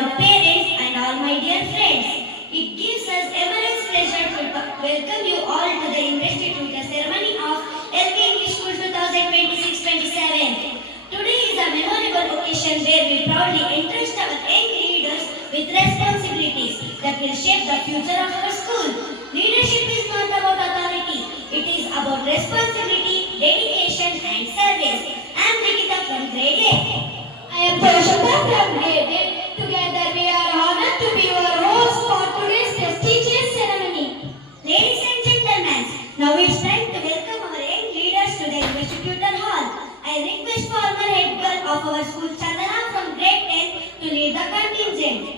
beloved parents, and all my dear friends. It gives us immense pleasure to welcome you all to the investiture ceremony of LK English School 2026-27. Today is a memorable occasion where we proudly entrust our young leaders with responsibilities that will shape the future of our school. Leadership is not about authority, it is about responsibility, dedication, and service. I am Nikita from grade 8. I am Prashanta from grade 8. Together we are honored to be your host for today's prestigious ceremony. Ladies and gentlemen, now it's time to welcome our young leaders to the investiture hall. I request former head girl of our school Chandana from grade 10 to lead the contingent.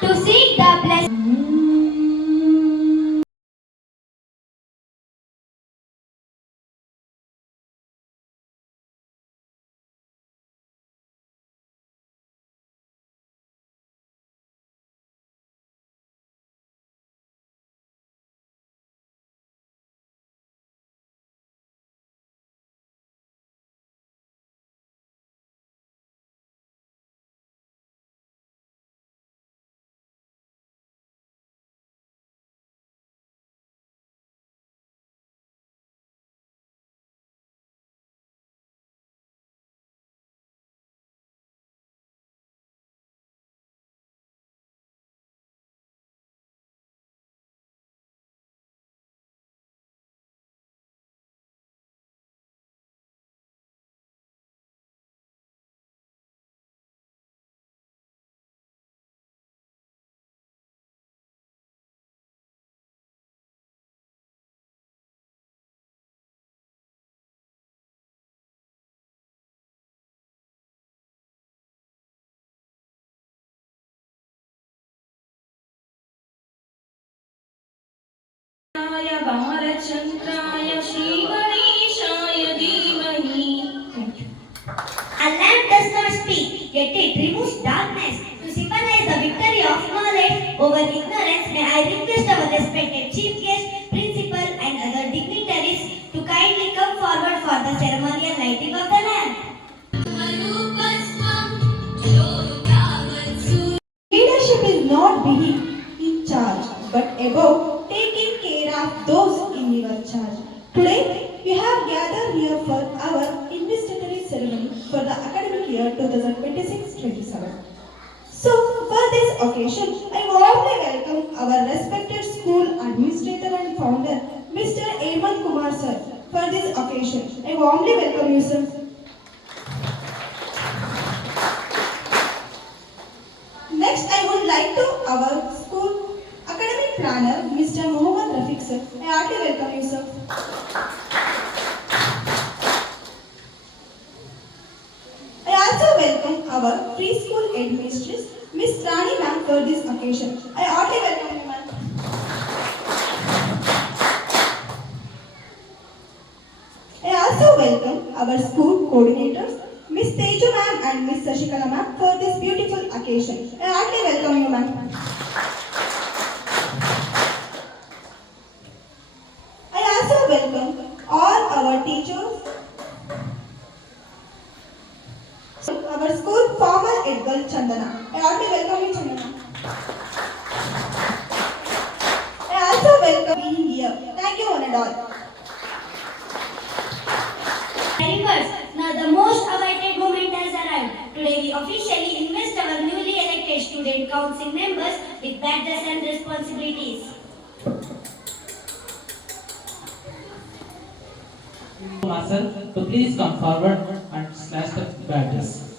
To seek the blessing. बालचन्द्राय श्रीगणेशाय धीमहि. A lamp does not speak, yet it removes darkness. To symbolize the victory of knowledge over ignorance, may I request our respected chief guest, principal, and other dignitaries to kindly come forward for the ceremonial lighting of the lamp. Leadership is not being in charge, but about taking care of those in your charge. Today, we have gathered here for our investiture ceremony for the academic year 2026-27. So, for this occasion, I warmly welcome our respected school administrator and founder, Mr. Hemant Kumar sir, for this occasion. I warmly welcome you, sir. Next, I would like to our school academic planner, Mr. Mohammad Rafiq sir. I heartily welcome you, sir. I also welcome our preschool headmistress, Miss Rani ma'am, for this occasion. I heartily welcome you, ma'am. I also welcome our school coordinators, Miss Teju ma'am and Miss Sashikala ma'am, for this beautiful occasion. I heartily welcome you, ma'am. I also welcome all our teachers, our school former head girl Chandana. I heartily welcome you, Chandana. I also welcome being here. Thank you, one and all. Very much. Now the most awaited moment has arrived. To Today we officially invest our newly elected student council members with badges and responsibilities. Marcel to please come forward and slash the badges.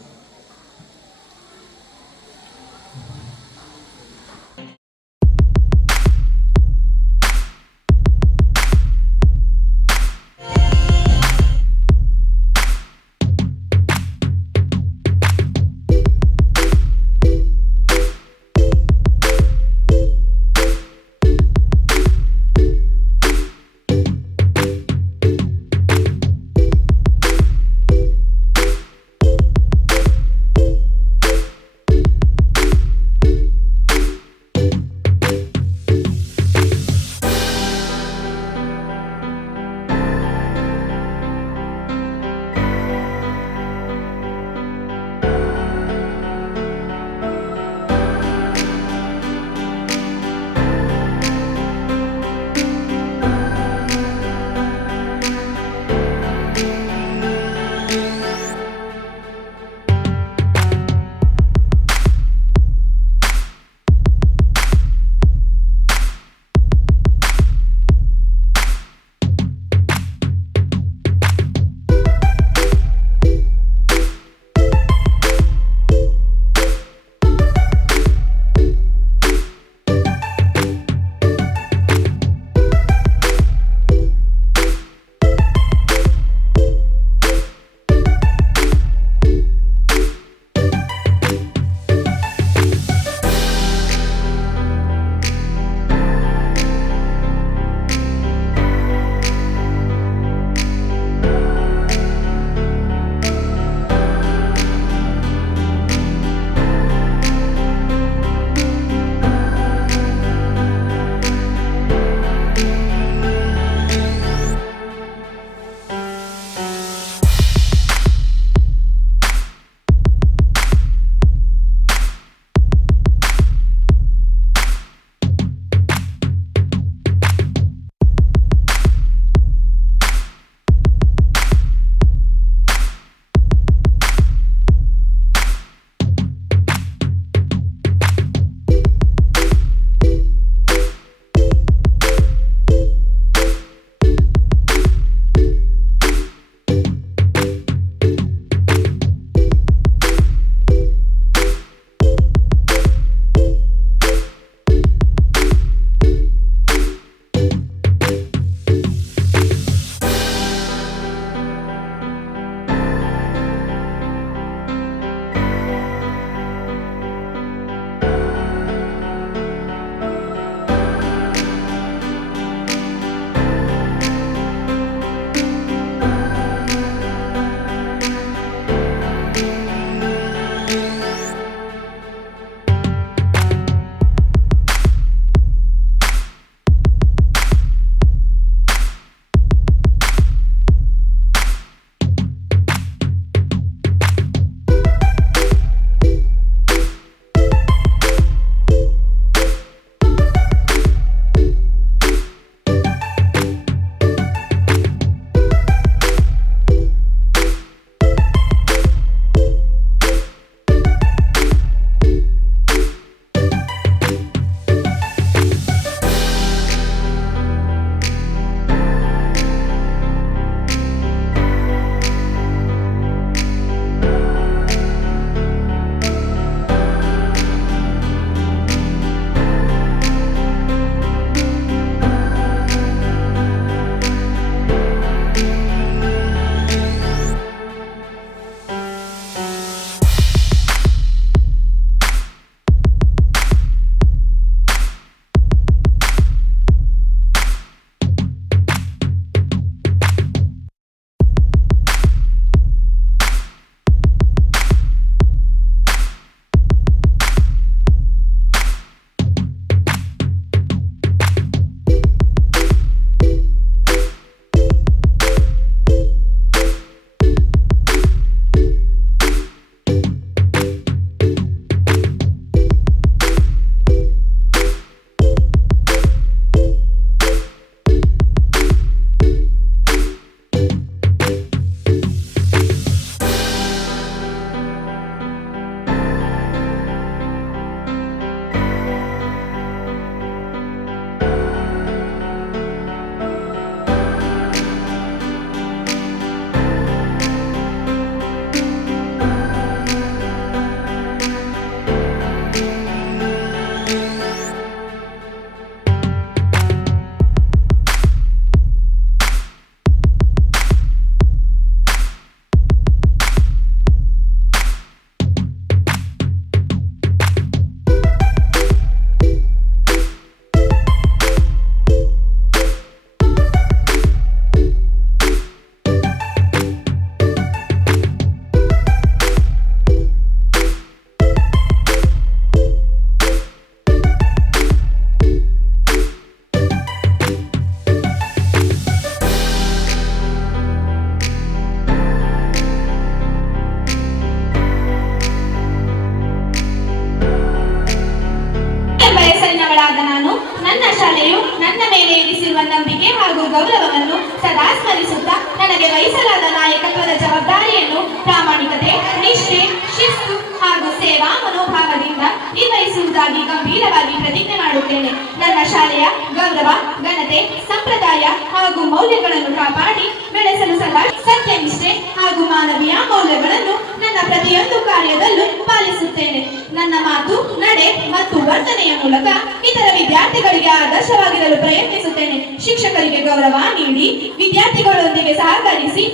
ನನ್ನ ಶಾಲೆಯ ಗೌರವ, ಘನತೆ, ಸಂಪ್ರದಾಯ ಹಾಗೂ ಮೌಲ್ಯಗಳನ್ನು ಕಾಪಾಡಿ ಬೆಳೆಸಲು ಸದಾ ಸತ್ಯನಿಷ್ಠೆ ಹಾಗೂ ಮಾನವೀಯ ಮೌಲ್ಯಗಳನ್ನು ನನ್ನ ಪ್ರತಿಯೊಂದು ಕಾರ್ಯದಲ್ಲೂ ಪಾಲಿಸುತ್ತೇನೆ. ನನ್ನ ಮಾತು, ನಡೆ ಮತ್ತು ವರ್ತನೆಯ ಮೂಲಕ ಇತರ ವಿದ್ಯಾರ್ಥಿಗಳಿಗೆ ಆದರ್ಶವಾಗಿರಲು ಪ್ರಯತ್ನಿಸುತ್ತೇನೆ. ಶಿಕ್ಷಕರಿಗೆ ಗೌರವ ನೀಡಿ ವಿದ್ಯಾರ್ಥಿಗಳೊಂದಿಗೆ ಸಹಕರಿಸಿ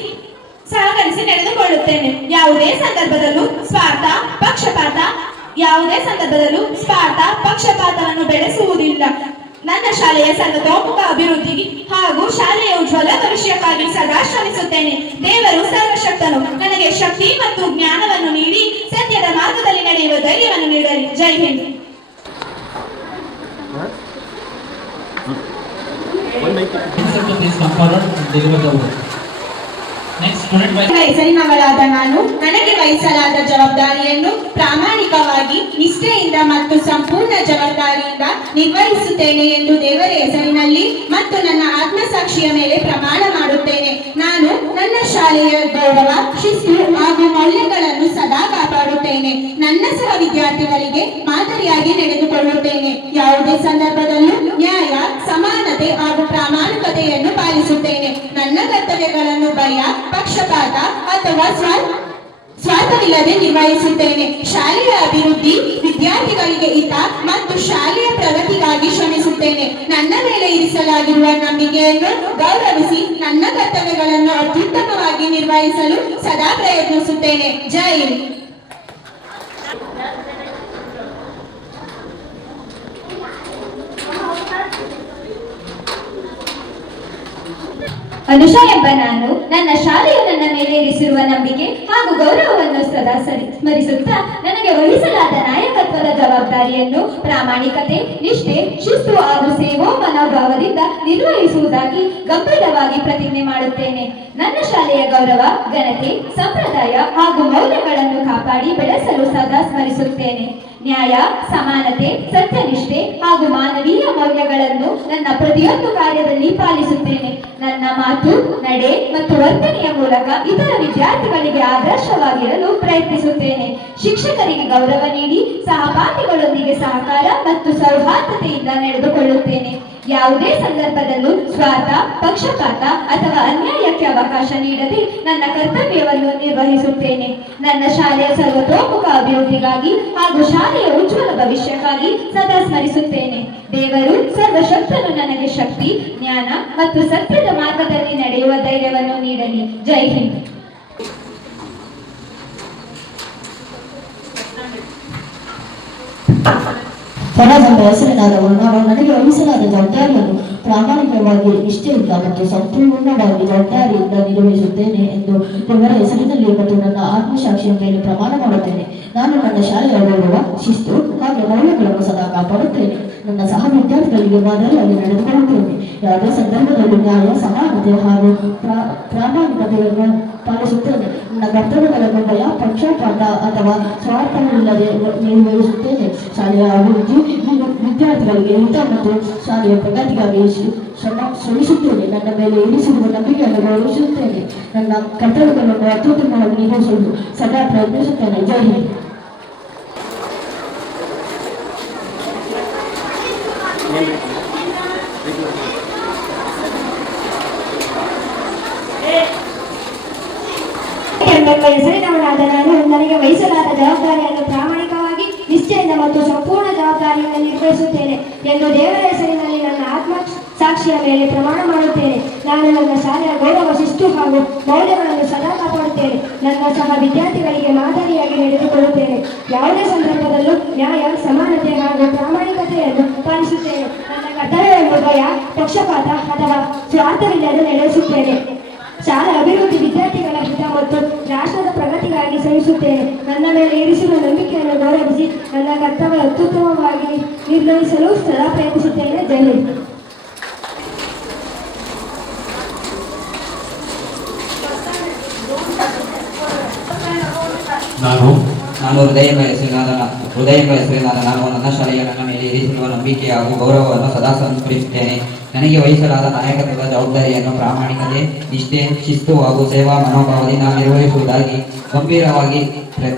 ನಡೆದುಕೊಳ್ಳುತ್ತೇನೆ. ಯಾವುದೇ ಸಂದರ್ಭದಲ್ಲೂ ಸ್ವಾರ್ಥ, ಪಕ್ಷಪಾತವನ್ನು ಬೆಳೆಸುವುದಿಲ್ಲ. ನನ್ನ ಶಾಲೆಯ ಸರ್ವತೋಮುಖ ಅಭಿವೃದ್ಧಿಗೆ ಹಾಗೂ ಶಾಲೆಯ ಉಜ್ವಲ ಭವಿಷ್ಯಕ್ಕಾಗಿ ಸದಾ ಶ್ರಮಿಸುತ್ತೇನೆ. ದೇವರು ಸರ್ವಶಕ್ತನು. ನನಗೆ ಶಕ್ತಿ ಮತ್ತು ಜ್ಞಾನವನ್ನು ನೀಡಿ ಸತ್ಯದ ಮಾರ್ಗದಲ್ಲಿ ನಡೆಯುವ ಧೈರ್ಯವನ್ನು ನೀಡಲಿ. ಜೈ Hind. Please come forward and deliver the word. Next, student by ಹೆಸರಿನವಳಾದ ನಾನು ನನಗೆ ವಹಿಸಲಾದ ಜವಾಬ್ದಾರಿಯನ್ನು ಪ್ರಾಮಾಣಿಕವಾಗಿ, ನಿಷ್ಠೆಯಿಂದ ಮತ್ತು ಸಂಪೂರ್ಣ ಜವಾಬ್ದಾರಿಯಿಂದ ನಿರ್ವಹಿಸುತ್ತೇನೆ ಎಂದು ದೇವರ ಹೆಸರಿನಲ್ಲಿ ಮತ್ತು ನನ್ನ ಆತ್ಮಸಾಕ್ಷಿಯ ಮೇಲೆ ಪ್ರಮಾಣ ಮಾಡುತ್ತೇನೆ. ನಾನು ನನ್ನ ಶಾಲೆಯ ಗೌರವ, ಶಿಸ್ತು ಹಾಗೂ ಮೌಲ್ಯಗಳನ್ನು ಸದಾ ಕಾಪಾಡುತ್ತೇನೆ. ನನ್ನ ಸಹ ವಿದ್ಯಾರ್ಥಿಗಳಿಗೆ ಮಾದರಿಯಾಗಿ ನಡೆದುಕೊಳ್ಳುತ್ತೇನೆ. ಯಾವುದೇ ಸಂದರ್ಭದಲ್ಲೂ ನ್ಯಾಯ, ಸಮಾನತೆ ಹಾಗೂ ಪ್ರಾಮಾಣಿಕತೆಯನ್ನು ಪಾಲಿಸುತ್ತೇನೆ. ನನ್ನ ಕರ್ತವ್ಯಗಳನ್ನು ಭಯ, ಪಕ್ಷಪಾತ ಅಥವಾ ಸ್ವಾರ್ಥವಿಲ್ಲದೆ ನಿರ್ವಹಿಸುತ್ತೇನೆ. ಶಾಲೆಯ ಅಭಿವೃದ್ಧಿ, ವಿದ್ಯಾರ್ಥಿಗಳಿಗೆ ಹಿತ ಮತ್ತು ಶಾಲೆಯ ಪ್ರಗತಿಗಾಗಿ ಶ್ರಮಿಸುತ್ತೇನೆ. ನನ್ನ ಮೇಲೆ ಇರಿಸಲಾಗಿರುವ ನಂಬಿಕೆಯನ್ನು ಗೌರವಿಸಿ ನನ್ನ ಕರ್ತವ್ಯಗಳನ್ನು ಅತ್ಯುತ್ತಮವಾಗಿ ನಿರ್ವಹಿಸಲು ಸದಾ ಪ್ರಯತ್ನಿಸುತ್ತೇನೆ. ಜೈ ಹಿಂದ್. ಅನುಷಾ ಎಂಬ ನಾನು ನನ್ನ ಶಾಲೆಯು ನನ್ನ ಮೇಲೆ ಇರಿಸಿರುವ ನಂಬಿಕೆ ಹಾಗೂ ಗೌರವವನ್ನು ಸದಾ ಸ್ಮರಿಸುತ್ತಾ ನನಗೆ ವಹಿಸಲಾದ ನಾಯಕತ್ವದ ಜವಾಬ್ದಾರಿಯನ್ನು ಪ್ರಾಮಾಣಿಕತೆ, ನಿಷ್ಠೆ, ಶಿಸ್ತು ಹಾಗೂ ಸೇವಾ ಮನೋಭಾವದಿಂದ ನಿರ್ವಹಿಸುವುದಾಗಿ ಗಂಭೀರವಾಗಿ ಪ್ರತಿಜ್ಞೆ ಮಾಡುತ್ತೇನೆ. ನನ್ನ ಶಾಲೆಯ ಗೌರವ, ಘನತೆ, ಸಂಪ್ರದಾಯ ಹಾಗೂ ಮೌಲ್ಯಗಳನ್ನು ಕಾಪಾಡಿ ಬೆಳೆಸಲು ಸದಾ ಸ್ಮರಿಸುತ್ತೇನೆ. ನ್ಯಾಯ, ಸಮಾನತೆ, ಸತ್ಯನಿಷ್ಠೆ ಹಾಗೂ ಮಾನವೀಯ ಮೌಲ್ಯಗಳನ್ನು ನನ್ನ ಪ್ರತಿಯೊಂದು ಕಾರ್ಯದಲ್ಲಿ ಪಾಲಿಸುತ್ತೇನೆ. ನನ್ನ ಮಾತು, ನಡೆ ಮತ್ತು ವರ್ತನೆಯ ಮೂಲಕ ಇತರ ವಿದ್ಯಾರ್ಥಿಗಳಿಗೆ ಆದರ್ಶವಾಗಿರಲು ಪ್ರಯತ್ನಿಸುತ್ತೇನೆ. ಶಿಕ್ಷಕರಿಗೆ ಗೌರವ ನೀಡಿ ಸಹಪಾಠಿಗಳೊಂದಿಗೆ ಸಹಕಾರ ಮತ್ತು ಸೌಹಾರ್ದತೆಯಿಂದ ನಡೆದುಕೊಳ್ಳುತ್ತೇನೆ. ಯಾವುದೇ ಸಂದರ್ಭದಲ್ಲೂ ಸ್ವಾರ್ಥ, ಪಕ್ಷಪಾತ ಅಥವಾ ಅನ್ಯಾಯಕ್ಕೆ ಅವಕಾಶ ನೀಡದೆ ನನ್ನ ಕರ್ತವ್ಯವನ್ನು ನಿರ್ವಹಿಸುತ್ತೇನೆ. ನನ್ನ ಶಾಲೆಯ ಸರ್ವತೋಮುಖ ಅಭಿವೃದ್ಧಿಗಾಗಿ ಹಾಗೂ ಶಾಲೆಯ ಉಜ್ವಲ ಭವಿಷ್ಯಕ್ಕಾಗಿ ಸದಾ ಸ್ಮರಿಸುತ್ತೇನೆ. ದೇವರು ಸರ್ವಶಕ್ತನು ನನಗೆ ಶಕ್ತಿ, ಜ್ಞಾನ ಮತ್ತು ಸತ್ಯದ ಮಾರ್ಗದಲ್ಲಿ ನಡೆಯುವ ಧೈರ್ಯವನ್ನು ನೀಡಲಿ. ಜೈ ಹಿಂದ್. ಫರಾಜ್ ಎಂಬ ಹೆಸರಿನಾದವನು ನಾವು ನನಗೆ ವಹಿಸಲಾದ ಜವಾಬ್ದಾರಿಯನ್ನು ಪ್ರಾಮಾಣಿಕವಾಗಿ, ನಿಷ್ಠೆಯಿಂದ ಮತ್ತು ಸಂಪೂರ್ಣವಾಗಿ ಜವಾಬ್ದಾರಿಯಿಂದ ನಿರ್ವಹಿಸುತ್ತೇನೆ ಎಂದು ದೇವರ ಹೆಸರಿನಲ್ಲಿ ಮತ್ತು ನನ್ನ ಆತ್ಮಸಾಕ್ಷಿಯ ಮೇಲೆ ಪ್ರಮಾಣ ಮಾಡುತ್ತೇನೆ. ನಾನು ನನ್ನ ಶಾಲೆಯ ಗೌರವ, ಶಿಸ್ತು ಹಾಗೂ ಮೌಲ್ಯಗಳನ್ನು ಸದಾ ಕಾಪಾಡುತ್ತೇನೆ. ನನ್ನ ಸಹ ವಿದ್ಯಾರ್ಥಿಗಳಿಗೆ ಮಾದರಿಯಾಗಿ ನಡೆದುಕೊಳ್ಳುತ್ತೇನೆ. ಯಾವುದೇ ಸಂದರ್ಭದಲ್ಲಿ ನ್ಯಾಯ, ಸಮಾನತೆ ಹಾಗೂ ಪ್ರಾಮಾಣಿಕತೆಯನ್ನು ಪಾಲಿಸುತ್ತೇನೆ. ನನ್ನ ಕರ್ತವ್ಯಗಳನ್ನು ಭಯ, ಪಕ್ಷಪಾತ ಅಥವಾ ಸ್ವಾರ್ಥವಿಲ್ಲದೆ ನಿರ್ವಹಿಸುತ್ತೇನೆ. ಶಾಲೆಯ ಅಭಿವೃದ್ಧಿ, ವಿದ್ಯಾರ್ಥಿಗಳಿಗೆ ಹಿತ ಮತ್ತು ಶಾಲೆಯ ಪ್ರಗತಿಗಾಗಿ ಶ್ರಮಿಸುತ್ತೇನೆ. ನನ್ನ ಮೇಲೆ ಇರಿಸಿರುವ ನಂಬಿಕೆಯನ್ನು ಗೌರವಿಸುತ್ತೇನೆ. ನನ್ನ ಕರ್ತವ್ಯಗಳನ್ನು ಅತ್ಯುತ್ತಮವಾಗಿ ನಿರ್ವಹಿಸಲು ಸದಾ ಪ್ರಯತ್ನಿಸುತ್ತೇನೆ. ಜೈ ಹಿಂದ್. ಎಂಬ ಹೆಸರಿನವನಾದ ನಾನು ನನಗೆ ವಹಿಸಲಾದ ಜವಾಬ್ದಾರಿಯನ್ನು ಪ್ರಾಮಾಣಿಕವಾಗಿ, ನಿಷ್ಠೆಯಿಂದ ಮತ್ತು ಸಂಪೂರ್ಣ ಜವಾಬ್ದಾರಿಯನ್ನು ನಿರ್ವಹಿಸುತ್ತೇನೆ ಎಂದು ದೇವರ ಹೆಸರಿನಲ್ಲಿ ನನ್ನ ಆತ್ಮ ಸಾಕ್ಷಿಯ ಮೇಲೆ ಪ್ರಮಾಣ ಮಾಡುತ್ತೇನೆ. ನಾನು ನನ್ನ ಶಾಲೆಯ ಗೌರವ, ಶಿಸ್ತು ಹಾಗೂ ಮೌಲ್ಯಗಳನ್ನು ಸದಾ ಕಾಪಾಡುತ್ತೇನೆ. ನನ್ನ ಸಹ ವಿದ್ಯಾರ್ಥಿಗಳಿಗೆ ಮಾದರಿಯಾಗಿ ನಡೆದುಕೊಳ್ಳುತ್ತೇನೆ. ಯಾವುದೇ ಸಂದರ್ಭದಲ್ಲೂ ನ್ಯಾಯ, ಸಮಾನತೆ ಹಾಗೂ ಪ್ರಾಮಾಣಿಕತೆಯನ್ನು ಪಾಲಿಸುತ್ತೇನೆ. ನನ್ನ ಕರ್ತವ್ಯವನ್ನು ಭಯ, ಪಕ್ಷಪಾತ ಅಥವಾ ಸ್ವಾರ್ಥವಿಲ್ಲದೆ ನಡೆಸುತ್ತೇನೆ. ಶಾಲಾ ಅಭಿವೃದ್ಧಿ, ವಿದ್ಯಾರ್ಥಿಗಳ ಹಿತ ಮತ್ತು ರಾಷ್ಟ್ರದ ಪ್ರಗತಿಗಾಗಿ ಶ್ರಮಿಸುತ್ತೇನೆ. ನನ್ನ ಮೇಲೆ ಇರಿಸಿರುವ ನಂಬಿಕೆಯನ್ನು ಗೌರವಿಸಿ ನನ್ನ ಕರ್ತವ್ಯ ಅತ್ಯುತ್ತಮವಾಗಿ ನಿರ್ವಹಿಸಲು ಸದಾ ಪ್ರಯತ್ನಿಸುತ್ತೇನೆ. ಜೈ ಹಿಂದ್. ನಾನು ಹೃದಯ ಎಂಬ ಹೆಸರಿನಾದ ನಾನು ನನ್ನ ಶಾಲೆಯ ನನ್ನ ಮೇಲೆ ಇರಿಸಿರುವ ನಂಬಿಕೆ ಹಾಗೂ ಗೌರವವನ್ನು ಸದಾ ಸಂಸ್ಮರಿಸುತ್ತೇನೆ. ನನಗೆ ವಹಿಸಲಾದ ನಾಯಕತ್ವದ ಜವಾಬ್ದಾರಿಯನ್ನು ಪ್ರಾಮಾಣಿಕತೆ, ನಿಷ್ಠೆ, ಶಿಸ್ತು ಹಾಗೂ ಸೇವಾ ಮನೋಭಾವದಿಂದ ನಿರ್ವಹಿಸುವುದಾಗಿ ಗಂಭೀರವಾಗಿ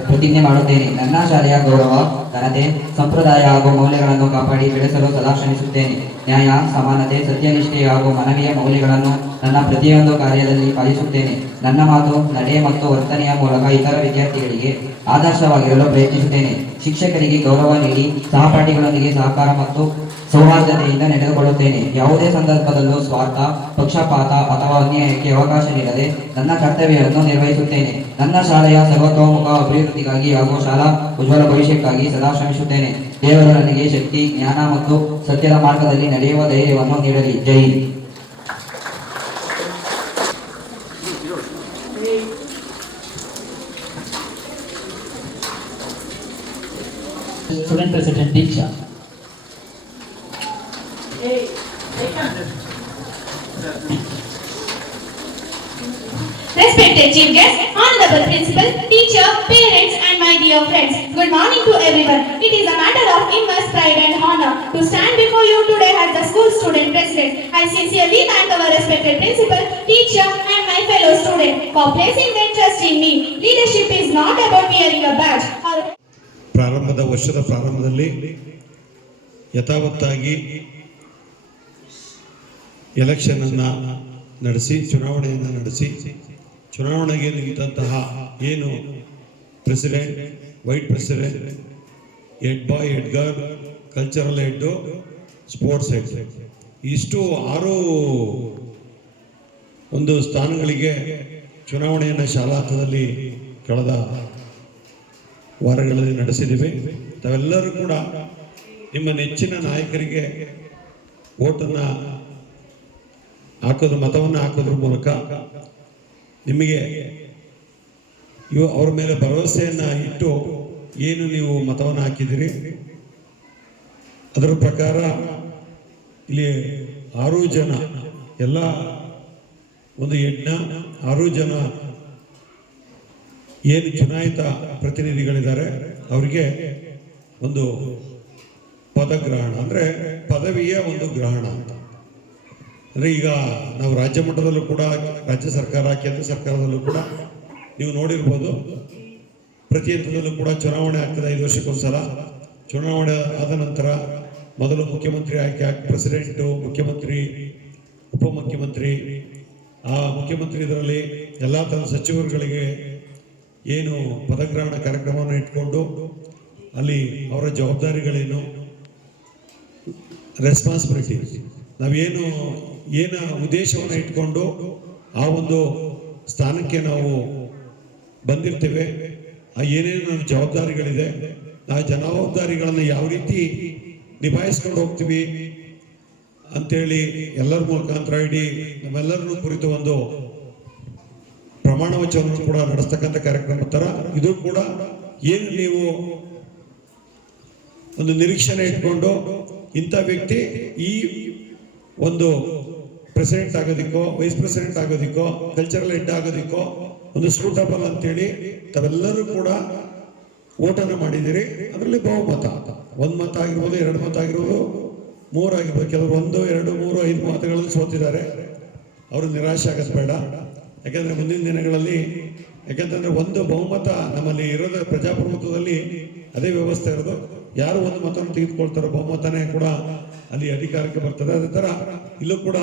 ಪ್ರತಿಜ್ಞೆ ಮಾಡುತ್ತೇನೆ. ನನ್ನ ಶಾಲೆಯ ಗೌರವ, ಘನತೆ, ಸಂಪ್ರದಾಯ ಹಾಗೂ ಮೌಲ್ಯಗಳನ್ನು ಕಾಪಾಡಿ ಬೆಳೆಸಲು ಸದಾ ಶ್ರಮಿಸುತ್ತೇನೆ. ನ್ಯಾಯ, ಸಮಾನತೆ, ಸತ್ಯನಿಷ್ಠೆ ಹಾಗೂ ಮಾನವೀಯ ಮೌಲ್ಯಗಳನ್ನು ನನ್ನ ಪ್ರತಿಯೊಂದು ಕಾರ್ಯದಲ್ಲಿ ಪಾಲಿಸುತ್ತೇನೆ. ನನ್ನ ಮಾತು, ನಡೆ ಮತ್ತು ವರ್ತನೆಯ ಮೂಲಕ ಇತರ ವಿದ್ಯಾರ್ಥಿಗಳಿಗೆ ಆದರ್ಶವಾಗಿರಲು ಪ್ರಯತ್ನಿಸುತ್ತೇನೆ. ಶಿಕ್ಷಕರಿಗೆ ಗೌರವ ನೀಡಿ ಸಹಪಾಠಿಗಳೊಂದಿಗೆ ಸಹಕಾರ ಮತ್ತು ಸೌಹಾರ್ದತೆಯಿಂದ ನಡೆದುಕೊಳ್ಳುತ್ತೇನೆ. ಯಾವುದೇ ಸಂದರ್ಭದಲ್ಲೂ ಸ್ವಾರ್ಥ, ಪಕ್ಷಪಾತ ಅಥವಾ ಅನ್ಯಾಯಕ್ಕೆ ಅವಕಾಶ ನೀಡದೆ ನನ್ನ ಕರ್ತವ್ಯವನ್ನು ನಿರ್ವಹಿಸುತ್ತೇನೆ. ನನ್ನ ಶಾಲೆಯ ಸರ್ವತೋಮುಖ ಅಭಿವೃದ್ಧಿಗಾಗಿ ಹಾಗೂ ಶಾಲಾ ಉಜ್ವಲ ಭವಿಷ್ಯಕ್ಕಾಗಿ ಸದಾ ಶ್ರಮಿಸುತ್ತೇನೆ. ದೇವರು ನನಗೆ ಶಕ್ತಿ, ಜ್ಞಾನ ಮತ್ತು ಸತ್ಯದ ಮಾರ್ಗದಲ್ಲಿ ನಡೆಯುವ ಧೈರ್ಯವನ್ನು ನೀಡಲಿ. ಜೈ Hind. Student President Diksha. Respected chief guests, honorable principal, teacher, parents and my dear friends, good morning to everyone. It is a matter of immense pride and honor to stand before you today as the school student president. I sincerely thank our respected principal, teacher and my fellow students for placing their trust in me. Leadership is not about wearing a badge or ವರ್ಷದ ಪ್ರಾರಂಭದಲ್ಲಿ ಯಥಾವತ್ತಾಗಿ ಎಲೆಕ್ಷನನ್ನು ನಡೆಸಿ ಚುನಾವಣೆಯನ್ನು ನಡೆಸಿ ಚುನಾವಣೆಗೆ ನಿಂತಹ ಏನು president, vice president, head boy, head girl, cultural head, sports head, ಇಷ್ಟು 6 ಒಂದು ಸ್ಥಾನಗಳಿಗೆ ಚುನಾವಣೆಯನ್ನು ಶಾಲಾ ಹಂತದಲ್ಲಿ ಕಳೆದ ವಾರಗಳಲ್ಲಿ ನಡೆಸಿದ್ದೀವಿ. ತಾವೆಲ್ಲರೂ ಕೂಡ ನಿಮ್ಮ ನೆಚ್ಚಿನ ನಾಯಕರಿಗೆ ವೋಟನ್ನು ಮತವನ್ನು ಹಾಕೋದ್ರ ಮೂಲಕ ನಿಮಗೆ ಅವರ ಮೇಲೆ ಭರವಸೆಯನ್ನು ಇಟ್ಟು ಏನು ನೀವು ಮತವನ್ನು ಹಾಕಿದ್ದೀರಿ ಅದರ ಪ್ರಕಾರ ಇಲ್ಲಿ 6 ಜನ ಎಲ್ಲ ಒಂದು ಹೆಡ್ನ 6 ಜನ ಏನು ಚುನಾಯಿತ ಪ್ರತಿನಿಧಿಗಳಿದ್ದಾರೆ ಅವರಿಗೆ ಒಂದು ಪದಗ್ರಹಣ, ಅಂದರೆ ಪದವಿಯ ಒಂದು ಗ್ರಹಣ ಅಂತ. ಅಂದರೆ ಈಗ ನಾವು ರಾಜ್ಯ ಮಟ್ಟದಲ್ಲೂ ಕೂಡ, ರಾಜ್ಯ ಸರ್ಕಾರ, ಕೇಂದ್ರ ಸರ್ಕಾರದಲ್ಲೂ ಕೂಡ ನೀವು ನೋಡಿರ್ಬೋದು, ಪ್ರತಿ ಹಂತದಲ್ಲೂ ಕೂಡ ಚುನಾವಣೆ ಆಗ್ತದೆ 5 ವರ್ಷಕ್ಕೊಂದ್ಸಲ. ಚುನಾವಣೆ ಆದ ನಂತರ ಮೊದಲು ಮುಖ್ಯಮಂತ್ರಿ ಆಯ್ಕೆ, ಪ್ರೆಸಿಡೆಂಟು, ಮುಖ್ಯಮಂತ್ರಿ, ಉಪಮುಖ್ಯಮಂತ್ರಿ, ಆ ಮುಖ್ಯಮಂತ್ರಿ ಇದರಲ್ಲಿ ಎಲ್ಲ ಥರದ ಸಚಿವರುಗಳಿಗೆ ಏನು ಪದಗ್ರಹಣ ಕಾರ್ಯಕ್ರಮವನ್ನು ಇಟ್ಕೊಂಡು ಅಲ್ಲಿ ಅವರ ಜವಾಬ್ದಾರಿಗಳೇನು, ರೆಸ್ಪಾನ್ಸಿಬಿಲಿಟಿ, ನಾವೇನು ಉದ್ದೇಶವನ್ನು ಇಟ್ಕೊಂಡು ಆ ಒಂದು ಸ್ಥಾನಕ್ಕೆ ನಾವು ಬಂದಿರ್ತೇವೆ, ಆ ಏನೇನು ನಮ್ಮ ಜವಾಬ್ದಾರಿಗಳಿದೆ, ಆ ಜವಾಬ್ದಾರಿಗಳನ್ನು ಯಾವ ರೀತಿ ನಿಭಾಯಿಸ್ಕೊಂಡು ಹೋಗ್ತೀವಿ ಅಂತೇಳಿ ಎಲ್ಲರ ಮುಖಾಂತರ ಇಡೀ ನಮ್ಮೆಲ್ಲರನ್ನು ಕುರಿತು ಒಂದು ಪ್ರಮಾಣ ವಚನವನ್ನು ಕೂಡ ನಡೆಸ್ತಕ್ಕಂಥ ಕಾರ್ಯಕ್ರಮ ಥರ ಇದು ಕೂಡ. ಏನು ನೀವು ಒಂದು ನಿರೀಕ್ಷಣೆ ಇಟ್ಕೊಂಡು ಇಂಥ ವ್ಯಕ್ತಿ ಈ ಒಂದು ಪ್ರೆಸಿಡೆಂಟ್ ಆಗೋದಿಕ್ಕೋ, ವೈಸ್ ಪ್ರೆಸಿಡೆಂಟ್ ಆಗೋದಿಕ್ಕೋ, ಕಲ್ಚರಲ್ ಹೆಡ್ ಆಗೋದಿಕ್ಕೋ ಒಂದು ಸೂಟಬಲ್ ಅಂತೇಳಿ ತಾವೆಲ್ಲರೂ ಕೂಡ ವೋಟನ್ನು ಮಾಡಿದ್ದೀರಿ. ಅದರಲ್ಲಿ ಬಹುಮತ, 1 ಮತ ಆಗಿರ್ಬೋದು, 2 ಮತ ಆಗಿರ್ಬೋದು, 3 ಆಗಿರ್ಬೋದು. ಕೆಲವರು 1, 2, 3, 5 ಮತಗಳಲ್ಲಿ ಸೋತಿದ್ದಾರೆ. ಅವರು ನಿರಾಶೆ ಆಗೋದು ಬೇಡ. ಯಾಕೆಂದರೆ ಮುಂದಿನ ದಿನಗಳಲ್ಲಿ, ಯಾಕೆಂತಂದರೆ ಒಂದು ಬಹುಮತ ನಮ್ಮಲ್ಲಿ ಇರೋದು, ಪ್ರಜಾಪ್ರಭುತ್ವದಲ್ಲಿ ಅದೇ ವ್ಯವಸ್ಥೆ ಇರೋದು. ಯಾರು 1 ಮತವನ್ನು ತೆಗೆದುಕೊಳ್ತಾರೋ ಬಹುಮತನೇ ಕೂಡ ಅಲ್ಲಿ ಅಧಿಕಾರಕ್ಕೆ ಬರ್ತದೆ. ಅದೇ ಥರ ಇಲ್ಲೂ ಕೂಡ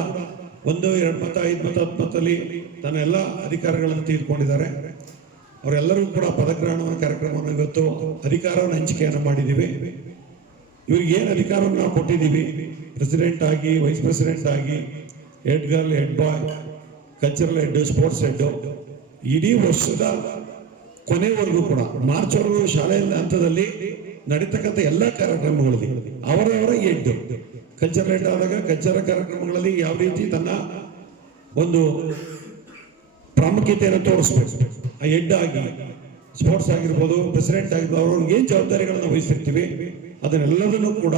1, 2 ಮತ, 5 ಮತ, 10 ಮತದಲ್ಲಿ ತನ್ನ ಎಲ್ಲ ಅಧಿಕಾರಗಳನ್ನು ತೆಗೆದುಕೊಂಡಿದ್ದಾರೆ. ಅವರೆಲ್ಲರೂ ಕೂಡ ಪದಗ್ರಹಣ ಕಾರ್ಯಕ್ರಮವನ್ನು ಇವತ್ತು ಅಧಿಕಾರವನ್ನು ಹಂಚಿಕೆಯನ್ನು ಮಾಡಿದ್ದೀವಿ. ಇವ್ರಿಗೆ ಏನು ಅಧಿಕಾರವನ್ನು ನಾವು ಕೊಟ್ಟಿದ್ದೀವಿ, ಪ್ರೆಸಿಡೆಂಟ್ ಆಗಿ, ವೈಸ್ ಪ್ರೆಸಿಡೆಂಟ್ ಆಗಿ, ಹೆಡ್ ಗರ್ಲ್, ಹೆಡ್ ಬಾಯ್, ಕಲ್ಚರಲ್ ಹೆಡ್, ಸ್ಪೋರ್ಟ್ಸ್ ಹೆಡ್, ಇಡೀ ವರ್ಷದ ಕೊನೆವರೆಗೂ ಕೂಡ ಮಾರ್ಚ್ವರೆಗೂ ಶಾಲೆಯ ಹಂತದಲ್ಲಿ ನಡೀತಕ್ಕಂಥ ಎಲ್ಲ ಕಾರ್ಯಕ್ರಮಗಳಲ್ಲಿ ಅವರವರ ಹೆಡ್, ಕಲ್ಚರಲ್ ಹೆಡ್ ಆದಾಗ ಕಲ್ಚರಲ್ ಕಾರ್ಯಕ್ರಮಗಳಲ್ಲಿ ಯಾವ ರೀತಿ ತನ್ನ ಒಂದು ಪ್ರಾಮುಖ್ಯತೆಯನ್ನು ತೋರಿಸ್ಬೇಕು. ಆ ಹೆಡ್ ಆಗಿ, ಸ್ಪೋರ್ಟ್ಸ್ ಆಗಿರ್ಬೋದು, ಪ್ರೆಸಿಡೆಂಟ್ ಆಗಿರ್ಬೋದು, ಅವ್ರಿಗೆ ಏನು ಜವಾಬ್ದಾರಿಗಳನ್ನು ವಹಿಸಿರ್ತೀವಿ ಅದನ್ನೆಲ್ಲದನ್ನು ಕೂಡ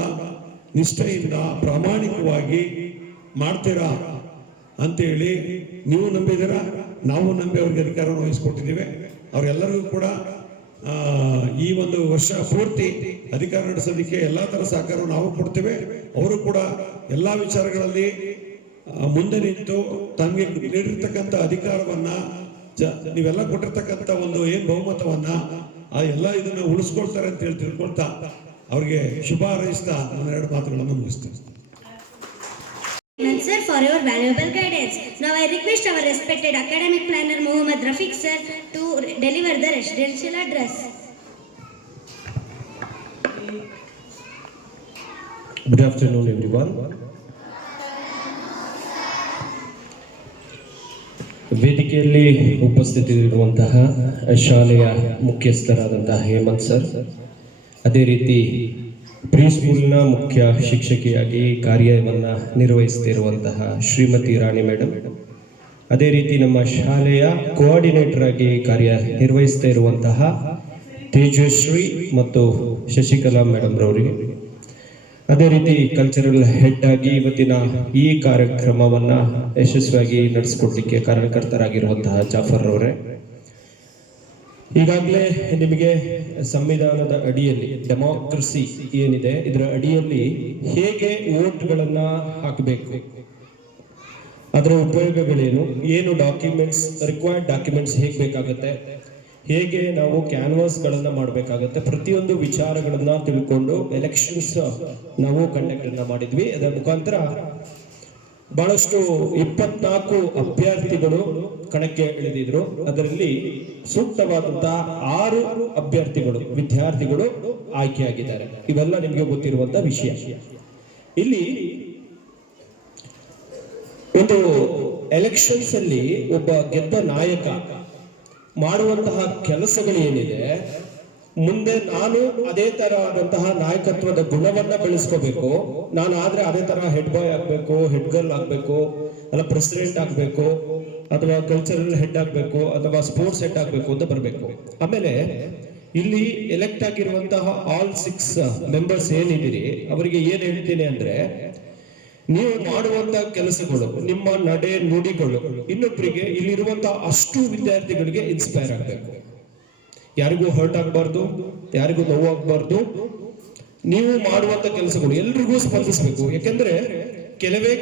ನಿಷ್ಠೆಯಿಂದ ಪ್ರಾಮಾಣಿಕವಾಗಿ ಮಾಡ್ತೀರಾ ಅಂತೇಳಿ ನೀವು ನಂಬಿದ್ದೀರಾ, ನಾವು ನಂಬಿ ಅವ್ರಿಗೆ ಅಧಿಕಾರವನ್ನು ವಹಿಸ್ಕೊಟ್ಟಿದ್ದೀವಿ. ಅವರೆಲ್ಲರಿಗೂ ಕೂಡ ಈ ಒಂದು ವರ್ಷ ಪೂರ್ತಿ ಅಧಿಕಾರ ನಡೆಸೋದಕ್ಕೆ ಎಲ್ಲ ಥರ ಸಹಕಾರವನ್ನು ನಾವು ಕೊಡ್ತೇವೆ. ಅವರು ಕೂಡ ಎಲ್ಲ ವಿಚಾರಗಳಲ್ಲಿ ಮುಂದೆ ನಿಂತು ತಮಗೆ ನೀಡಿರ್ತಕ್ಕಂಥ ಅಧಿಕಾರವನ್ನು ನೀವೆಲ್ಲ ಕೊಟ್ಟಿರ್ತಕ್ಕಂಥ ಒಂದು ಏನು ಬಹುಮತವನ್ನ ಆ ಎಲ್ಲ ಇದನ್ನ ಉಳಿಸ್ಕೊಳ್ತಾರೆ ಅಂತ ಹೇಳಿ ತಿಳ್ಕೊಳ್ತಾ ಅವ್ರಿಗೆ ಶುಭ ಹಾರೈಸ್ತಾ ನಾನು 2 ಮಾತುಗಳನ್ನು ಮುಗಿಸ್ತೇನೆ. Sir, for your valuable guidance. Now I request our respected academic planner Mohammad Rafiq sir to deliver the residential address. Good afternoon, everyone. ವೇದಿಕೆಯಲ್ಲಿ ಉಪಸ್ಥಿತರಿರುವಂತಹ ಶಾಲೆಯ ಮುಖ್ಯಸ್ಥರಾದಂತಹ ಹೇಮಂತ್ ಸರ್, ಅದೇ ರೀತಿ ಪ್ರೀ ಸ್ಕೂಲ್ನ ಮುಖ್ಯ ಶಿಕ್ಷಕಿಯಾಗಿ ಕಾರ್ಯವನ್ನು ನಿರ್ವಹಿಸುತ್ತಿರುವಂತಹ ಶ್ರೀಮತಿ ರಾಣಿ ಮೇಡಮ್, ಅದೇ ರೀತಿ ನಮ್ಮ ಶಾಲೆಯ ಕೋಆರ್ಡಿನೇಟರ್ ಆಗಿ ಕಾರ್ಯನಿರ್ವಹಿಸ್ತಾ ಇರುವಂತಹ ತೇಜಸ್ವಿ ಮತ್ತು ಶಶಿಕಲಾ ಮೇಡಮ್ ರವರಿಗೆ, ಅದೇ ರೀತಿ ಕಲ್ಚರಲ್ ಹೆಡ್ ಆಗಿ ಇವತ್ತಿನ ಈ ಕಾರ್ಯಕ್ರಮವನ್ನು ಯಶಸ್ವಿಯಾಗಿ ನಡೆಸಿಕೊಡ್ಲಿಕ್ಕೆ ಕಾರಣಕರ್ತರಾಗಿರುವಂತಹ ಜಾಫರ್ ಅವರೇ, ಈಗಾಗಲೇ ನಿಮಗೆ ಸಂವಿಧಾನದ ಅಡಿಯಲ್ಲಿ ಡೆಮೋಕ್ರಸಿ ಏನಿದೆ ಇದರ ಅಡಿಯಲ್ಲಿ ಹೇಗೆ ವೋಟ್ಗಳನ್ನ ಹಾಕಬೇಕು, ಅದರ ಉಪಯೋಗಗಳೇನು, ಏನು ಡಾಕ್ಯುಮೆಂಟ್ಸ್ ರಿಕ್ವೈರ್ಡ್ ಡಾಕ್ಯುಮೆಂಟ್ಸ್ ಹೇಗೆ ಬೇಕಾಗುತ್ತೆ, ಹೇಗೆ ನಾವು ಕ್ಯಾನ್ವಾಸ್ಗಳನ್ನ ಮಾಡಬೇಕಾಗತ್ತೆ, ಪ್ರತಿಯೊಂದು ವಿಚಾರಗಳನ್ನ ತಿಳ್ಕೊಂಡು ಎಲೆಕ್ಷನ್ಸ್ ನಾವು ಕಂಡಕ್ಟ್ ಮಾಡಿದ್ವಿ. ಅದರ ಮುಖಾಂತರ ಬಹಳಷ್ಟು 24 ಅಭ್ಯರ್ಥಿಗಳು ಕಣಕ್ಕೆ ಇಳಿದಿದ್ರು. ಅದರಲ್ಲಿ ಸೂಕ್ತವಾದಂತಹ 6 ಅಭ್ಯರ್ಥಿಗಳು ವಿದ್ಯಾರ್ಥಿಗಳು ಆಯ್ಕೆಯಾಗಿದ್ದಾರೆ. ಇವೆಲ್ಲ ನಿಮಗೆ ಗೊತ್ತಿರುವಂತಹ ವಿಷಯ. ಇಲ್ಲಿ ಒಂದು ಎಲೆಕ್ಷನ್ಸ್ ಅಲ್ಲಿ ಒಬ್ಬ ಗೆದ್ದ ನಾಯಕ ಮಾಡುವಂತಹ ಕೆಲಸಗಳು ಏನಿದೆ, ಮುಂದೆ ನಾನು ಅದೇ ತರ ಆದಂತಹ ನಾಯಕತ್ವದ ಗುಣವನ್ನ ಬೆಳೆಸ್ಕೋಬೇಕು. ನಾನು ಆದ್ರೆ ಅದೇ ತರ ಹೆಡ್ ಬಾಯ್ ಆಗ್ಬೇಕು, ಹೆಡ್ ಗರ್ಲ್ ಆಗ್ಬೇಕು, ಅಲ್ಲ ಪ್ರೆಸಿಡೆಂಟ್ ಆಗ್ಬೇಕು, ಅಥವಾ ಕಲ್ಚರಲ್ ಹೆಡ್ ಆಗ್ಬೇಕು, ಅಥವಾ ಸ್ಪೋರ್ಟ್ಸ್ ಹೆಡ್ ಆಗ್ಬೇಕು ಅಂತ ಬರಬೇಕು. ಆಮೇಲೆ ಇಲ್ಲಿ ಎಲೆಕ್ಟ್ ಆಗಿರುವಂತಹ ಆಲ್ 6 ಮೆಂಬರ್ಸ್ ಏನಿದ್ದೀರಿ ಅವರಿಗೆ ಏನ್ ಹೇಳ್ತೀನಿ ಅಂದ್ರೆ, ನೀವು ಮಾಡುವಂತಹ ಕೆಲಸಗಳು, ನಿಮ್ಮ ನಡೆ ನುಡಿಗಳು ಇನ್ನೊಬ್ಬರಿಗೆ ಇಲ್ಲಿರುವಂತಹ ಅಷ್ಟು ವಿದ್ಯಾರ್ಥಿಗಳಿಗೆ ಇನ್ಸ್ಪೈರ್ ಆಗಬೇಕು. ಯಾರಿಗೂ ಹರ್ಟ್ ಆಗಬಾರ್ದು, ಯಾರಿಗೂ ನೋವಾಗಬಾರ್ದು. ನೀವು ಮಾಡುವಂತ ಕೆಲಸಗಳು ಎಲ್ರಿಗೂ ಸ್ಪಂದಿಸಬೇಕು. ಯಾಕೆಂದ್ರೆ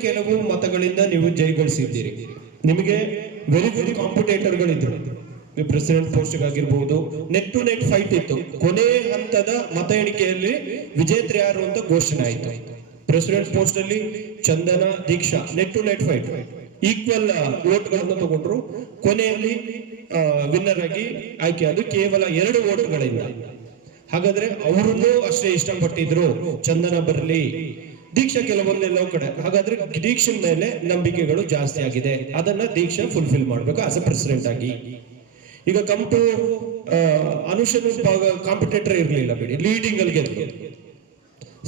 ಕೆಲವು ಮತಗಳಿಂದ ನೀವು ಜಯಗಳಿಸಿದ್ದೀರಿ. ನಿಮಗೆ ವೆರಿ ಗುಡ್ ಕಾಂಪಿಟೇಟರ್ಗಳಿದ್ರು. ಪ್ರೆಸಿಡೆಂಟ್ ಪೋಸ್ಟ್ ಆಗಿರ್ಬಹುದು, ನೆಟ್ ಟು ನೆಟ್ ಫೈಟ್ ಇತ್ತು. ಕೊನೆ ಹಂತದ ಮತ ಎಣಿಕೆಯಲ್ಲಿ ವಿಜೇತರು ಯಾರು ಅಂತ ಘೋಷಣೆ ಆಯಿತು. ಪ್ರೆಸಿಡೆಂಟ್ ಪೋಸ್ಟ್ ಅಲ್ಲಿ Chandana, Deeksha net to net fight, equal ವೋಟ್ಗಳನ್ನು ತಗೊಂಡ್ರು. ಕೊನೆಯಲ್ಲಿ ವಿನ್ನರ್ ಆಗಿ ಆಯ್ಕೆಯಾದ ಕೇವಲ 2 ವೋಟ್ಗಳಿಂದ. ಹಾಗಾದ್ರೆ ಅವರನ್ನು ಅಷ್ಟೇ ಇಷ್ಟಪಟ್ಟಿದ್ರು ಚಂದನ ಬರಲಿ, ದೀಕ್ಷಾ ಕೆಲವೊಂದೆಲ್ಲೋ ಕಡೆ. ಹಾಗಾದ್ರೆ ದೀಕ್ಷಾ ಮೇಲೆ ನಂಬಿಕೆಗಳು ಜಾಸ್ತಿ ಆಗಿದೆ. ಅದನ್ನ ದೀಕ್ಷಾ ಫುಲ್ಫಿಲ್ ಮಾಡ್ಬೇಕು ಆಸ್ ಎ ಪ್ರೆಸಿಡೆಂಟ್ ಆಗಿ. ಈಗ ಕಮ್ ಟು ಅನುಷನ್ ಕಾಂಪಿಟೇಟರ್ ಇರ್ಲಿಲ್ಲ ಬಿಡಿ, ಲೀಡಿಂಗ್ ಅಲ್ಲಿ ಗೆದ್ದು.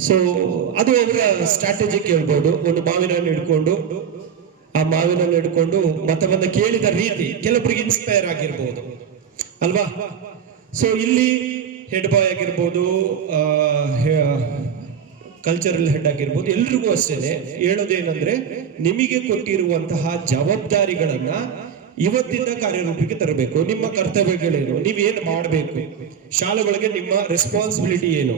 ಸೊ ಅದು ಅವರ ಸ್ಟ್ರಾಟಜಿ ಕೇಳ್ಬೋದು. ಒಂದು ಮಾವಿನ ಹಣ್ಣು ಹಿಡ್ಕೊಂಡು, ಆ ಮಾವಿನ ಹಣ್ಣು ಹಿಡ್ಕೊಂಡು ಮತವನ್ನ ಕೇಳಿದ ರೀತಿ ಕೆಲವರಿಗೆ ಇನ್ಸ್ಪೈರ್ ಆಗಿರ್ಬೋದು ಅಲ್ವಾ. ಸೊ ಇಲ್ಲಿ ಹೆಡ್ ಬಾಯ್ ಆಗಿರ್ಬೋದು, ಕಲ್ಚರಲ್ ಹೆಡ್ ಆಗಿರ್ಬೋದು, ಎಲ್ರಿಗೂ ಅಷ್ಟೇನೆ ಹೇಳೋದೇನಂದ್ರೆ, ನಿಮಗೆ ಕೊಟ್ಟಿರುವಂತಹ ಜವಾಬ್ದಾರಿಗಳನ್ನ ಇವತ್ತಿಂದ ಕಾರ್ಯರೂಪಕ್ಕೆ ತರಬೇಕು. ನಿಮ್ಮ ಕರ್ತವ್ಯಗಳೇನು, ನೀವೇನು ಮಾಡಬೇಕು, ಶಾಲೆಗಳಿಗೆ ನಿಮ್ಮ ರೆಸ್ಪಾನ್ಸಿಬಿಲಿಟಿ ಏನು,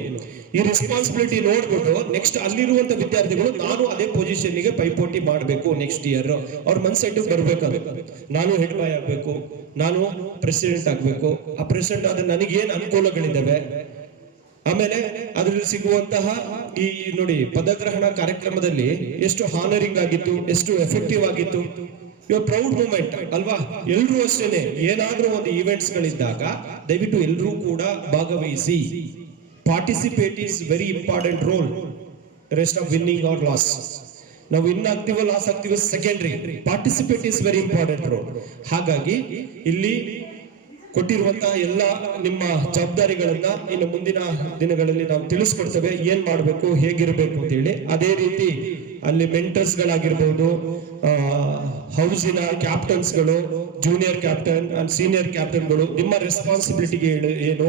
ಈ ರೆಸ್ಪಾನ್ಸಿಬಿಲಿಟಿ ನೋಡ್ಬಿಟ್ಟು ನೆಕ್ಸ್ಟ್ ಅಲ್ಲಿರುವಂತ ವಿದ್ಯಾರ್ಥಿಗಳು ನಾನು ಅದೇ ಪೊಸಿಷನ್ಗೆ ಪೈಪೋಟಿ ಮಾಡಬೇಕು ನೆಕ್ಸ್ಟ್ ಇಯರ್. ಅವ್ರ ಮನ್ಸೆಟ್ಟು ಬರ್ಬೇಕಾಗಬೇಕು. ನಾನು ಹೆಡ್ ಬಾಯ್ ಆಗ್ಬೇಕು, ನಾನು ಪ್ರೆಸಿಡೆಂಟ್ ಆಗ್ಬೇಕು. ಆ ಪ್ರೆಸಿಡೆಂಟ್ ಆದ್ರೆ ನನಗೇನು ಅನುಕೂಲಗಳಿದ್ದಾವೆ, ಆಮೇಲೆ ಅದರಲ್ಲಿ ಸಿಗುವಂತಹ ಈ ನೋಡಿ ಪದಗ್ರಹಣ ಕಾರ್ಯಕ್ರಮದಲ್ಲಿ ಎಷ್ಟು ಹಾನರಿಂಗ್ ಆಗಿತ್ತು, ಎಷ್ಟು ಎಫೆಕ್ಟಿವ್ ಆಗಿತ್ತು. ಇವಾಗ ಪ್ರೌಡ್ ಮೂಮೆಂಟ್ ಅಲ್ವಾ. ಎಲ್ರೂ ಅಷ್ಟೇನೆ, ಏನಾದ್ರೂ ಒಂದು ಈವೆಂಟ್ಸ್ ಗಳಿದ್ದಾಗ ದಯವಿಟ್ಟು ಎಲ್ರೂ ಕೂಡ ಭಾಗವಹಿಸಿ. Participate is very important role. Rest of winning or loss, ನಾವು ವಿನ್ ಆಗ್ತೀವೋ ಲಾಸ್ ಆಗ್ತೀವೋ secondary. Participate is very important role. ಹಾಗಾಗಿ ಇಲ್ಲಿ ಕೊಟ್ಟಿರುವಂತಹ ಎಲ್ಲ ನಿಮ್ಮ ಜವಾಬ್ದಾರಿಗಳನ್ನ ಇನ್ನು ಮುಂದಿನ ದಿನಗಳಲ್ಲಿ ನಾವು ತಿಳಿಸ್ಕೊಡ್ತೇವೆ, ಏನ್ ಮಾಡ್ಬೇಕು, ಹೇಗಿರ್ಬೇಕು ಅಂತ ಹೇಳಿ. ಅದೇ ರೀತಿ ಅಲ್ಲಿ ಮೆಂಟರ್ಸ್ ಗಳಾಗಿರ್ಬೋದು, ಹೌಸಿನ ಕ್ಯಾಪ್ಟನ್ಸ್ಗಳು, ಜೂನಿಯರ್ ಕ್ಯಾಪ್ಟನ್ ಅಂಡ್ ಸೀನಿಯರ್ ಕ್ಯಾಪ್ಟನ್ಗಳು, ನಿಮ್ಮ ರೆಸ್ಪಾನ್ಸಿಬಿಲಿಟಿಗೆ ಏನು,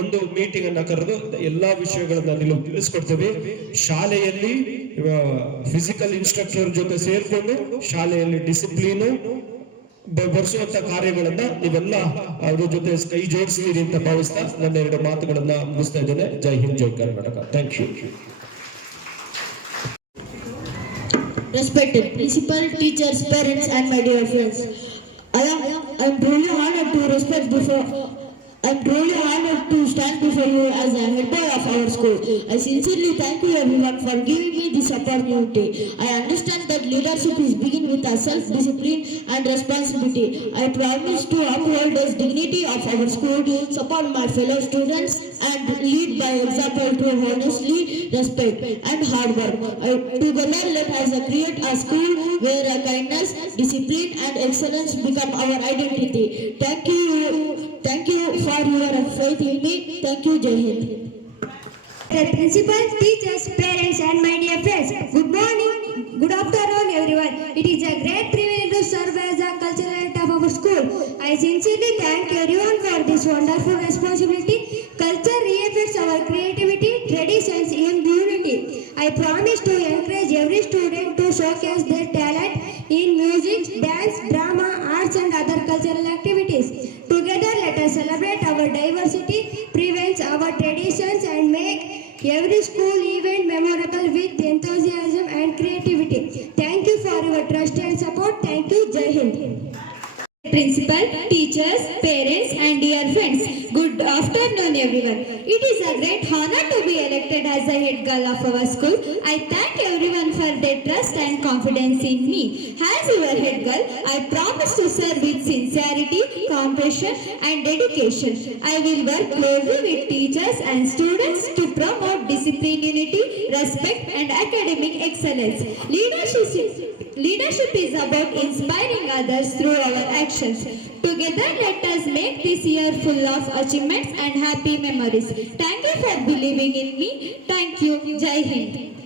ಒಂದು ಮೀಟಿಂಗ್ ಅನ್ನ ಕರೆದು ಎಲ್ಲಾ ವಿಷಯಗಳನ್ನ ನೀವು ತಿಳಿಸ್ಕೊಡ್ತೇವೆ. ಶಾಲೆಯಲ್ಲಿ ಫಿಸಿಕಲ್ ಇನ್ಸ್ಟ್ರಕ್ಟರ್ ಜೊತೆ ಸೇರ್ಕೊಂಡು ಶಾಲೆಯಲ್ಲಿ ಡಿಸಿಪ್ಲೀನು ಬರ್ಸುವಂತ ಕಾರ್ಯಗಳನ್ನ ನೀವೆಲ್ಲ ಅವ್ರ ಜೊತೆ ಕೈ ಜೋಡಿಸ್ತೀರಿ ಅಂತ ಭಾವಿಸ್ತಾ ನನ್ನ 2 ಮಾತುಗಳನ್ನ ಮುಗಿಸ್ತಾ ಇದ್ದೇನೆ. Jai Hind, Jai Karnataka. Thank you. Respected principal, teachers, parents and my dear friends, I'm truly honored to stand before you as a head boy of our school. I sincerely thank you everyone for giving me this opportunity. I understand that leadership is begin with a self-discipline and responsibility. I promise to uphold the dignity of our school, support my fellow students, and lead by example through honesty, respect, and hard work. Together, let us create a school where kindness, discipline, and excellence become our identity. Thank you for your faith in me. Thank you, Jai Hind. Principal, teachers, parents, and my dear friends, good morning, good afternoon, everyone. It is a great privilege to serve as a cultural head of our school. I sincerely thank everyone for this wonderful responsibility. Culture reflects our creativity, traditions, and unity. I promise to encourage every student to showcase their talent in music, dance, drama, arts, and other cultural activities. Together, let us celebrate our diversity, prevent our traditions, and make every school event memorable with enthusiasm and creativity. Thank you for your trust and support. Thank you. Jai Hind. Principal, teachers, parents, and dear friends, good afternoon everyone. It is a great honor to be elected as the head girl of our school. I thank everyone for their trust and confidence in me. As your head girl, I promise to serve with sincerity, compassion, and dedication. I will work closely with teachers and students to promote discipline, unity, respect, and academic excellence. Leadership is about inspiring others through our actions. Together, let us make this year full of achievements and happy memories. Thank you for believing in me. Thank you. Jai Hind.